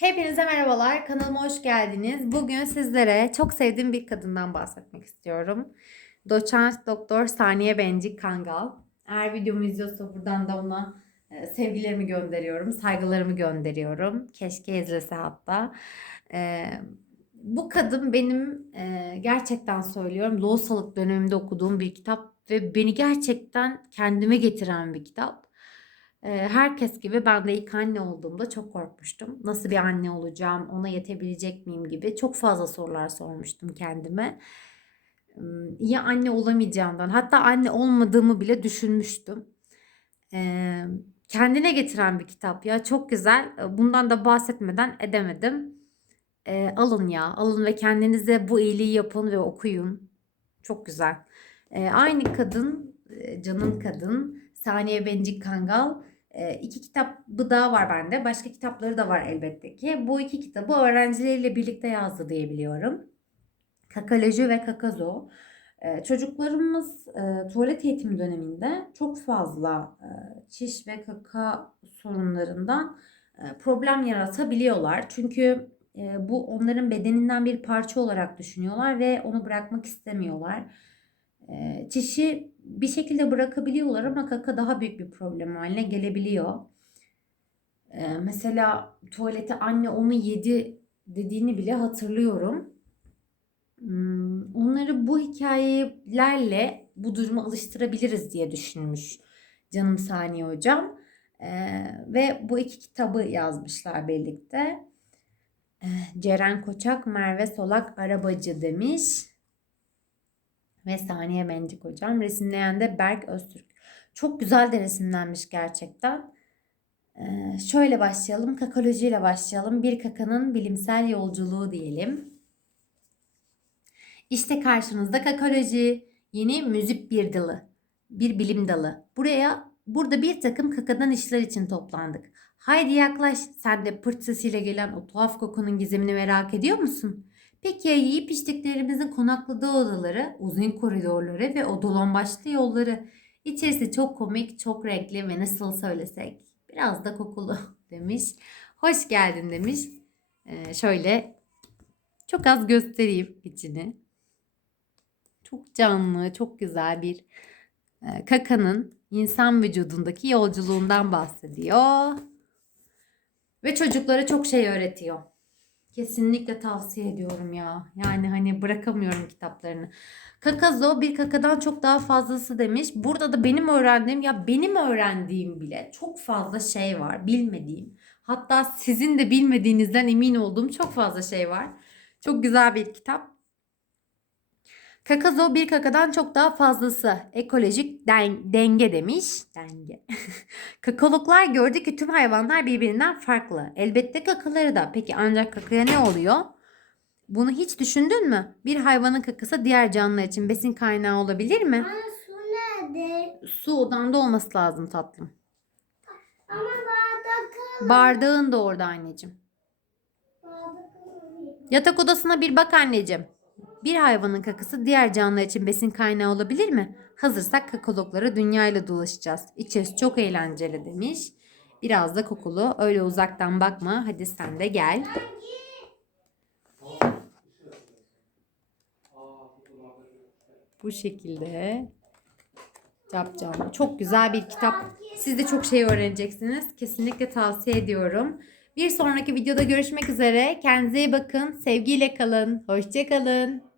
Hepinize merhabalar. Kanalıma hoş geldiniz. Bugün sizlere çok sevdiğim bir kadından bahsetmek istiyorum. Doçent Doktor Saniye Bencik Kangal. Eğer videomu izliyorsa buradan da ona e, sevgilerimi gönderiyorum, saygılarımı gönderiyorum. Keşke izlese hatta. E, bu kadın benim e, gerçekten söylüyorum lohusalık döneminde okuduğum bir kitap ve beni gerçekten kendime getiren bir kitap. Herkes gibi ben de ilk anne olduğumda çok korkmuştum. Nasıl bir anne olacağım, ona yetebilecek miyim gibi çok fazla sorular sormuştum kendime. Ya anne olamayacağımdan, hatta anne olmadığımı bile düşünmüştüm. Kendine getiren bir kitap ya, çok güzel. Bundan da bahsetmeden edemedim. Alın ya, alın ve kendinize bu iyiliği yapın ve okuyun. Çok güzel. Aynı kadın, eee, canım kadın Saniye Bencik Kangal. Eee, 2 kitabı daha var bende. Başka kitapları da var elbette ki. Bu 2 kitabı öğrencileriyle birlikte yazdı diye biliyorum. Kakaloji ve Kakazo. Çocuklarımız, tuvalet eğitimi döneminde çok fazla, çiş ve kaka sorunlarından, problem yaratabiliyorlar. Çünkü, bu onların bedeninden bir parça olarak düşünüyorlar ve onu bırakmak istemiyorlar. Çişi bir şekilde bırakabiliyorlar ama kaka daha büyük bir problem haline gelebiliyor. Mesela tuvalete anne onu yedi dediğini bile hatırlıyorum. Imm, onları bu hikayelerle bu duruma alıştırabiliriz diye düşünmüş canım Saniye hocam. Ve bu 2 kitabı yazmışlar birlikte. Ceren Koçak, Merve Solak Arabacı demiş. Ve Saniye Bencik hocam. Resimleyen de Berk Öztürk. Çok güzel de resimlenmiş gerçekten. Eee, şöyle başlayalım. Kakoloji ile başlayalım. Bir kakanın bilimsel yolculuğu diyelim. İşte karşınızda kakoloji. Yeni müzik bir dalı. Bir bilim dalı. Buraya burada bir takım kakadan işler için toplandık. Haydi yaklaş. Sen de pırt sesiyle gelen o tuhaf kokunun gizemini merak ediyor musun? Peki yiyip içtiklerimizin konakladığı odaları, uzun koridorları ve o dolambaçlı yolları. İçerisi çok komik, çok renkli ve nasıl söylesek biraz da kokulu demiş. Hoş geldin demiş. Ee, şöyle çok az göstereyim içini. Çok canlı, çok güzel bir e, kakanın insan vücudundaki yolculuğundan bahsediyor. Ve çocuklara çok şey öğretiyor. Kesinlikle tavsiye ediyorum ya. Yani hani bırakamıyorum kitaplarını. Kakazo bir kakadan çok daha fazlası demiş. Burada da benim öğrendiğim ya benim öğrendiğim bile çok fazla şey var bilmediğim. Hatta sizin de bilmediğinizden emin olduğum çok fazla şey var. Çok güzel bir kitap. Kakazo bir kakadan çok daha fazlası. Ekolojik den- denge demiş. Denge. Kakaluklar gördü ki tüm hayvanlar birbirinden farklı. Elbette kakaları da. Peki ancak kakaya ne oluyor? Bunu hiç düşündün mü? Bir hayvanın kakası diğer canlılar için besin kaynağı olabilir mi? Anne su nerede? Su odanda olması lazım tatlım. Ama bardak Bardağın da orada anneciğim. Yatak odasına bir bak anneciğim. Bir hayvanın kakası diğer canlılar için besin kaynağı olabilir mi? Hazırsak kakaloklara dünyayla dolaşacağız. İçerisi çok eğlenceli demiş. Biraz da kokulu. Öyle uzaktan bakma. Hadi sen de gel. Bu şekilde. Capcanlı. Çok güzel bir kitap. Siz de çok şey öğreneceksiniz. Kesinlikle tavsiye ediyorum. Bir sonraki videoda görüşmek üzere. Kendinize iyi bakın. Sevgiyle kalın. Hoşçakalın.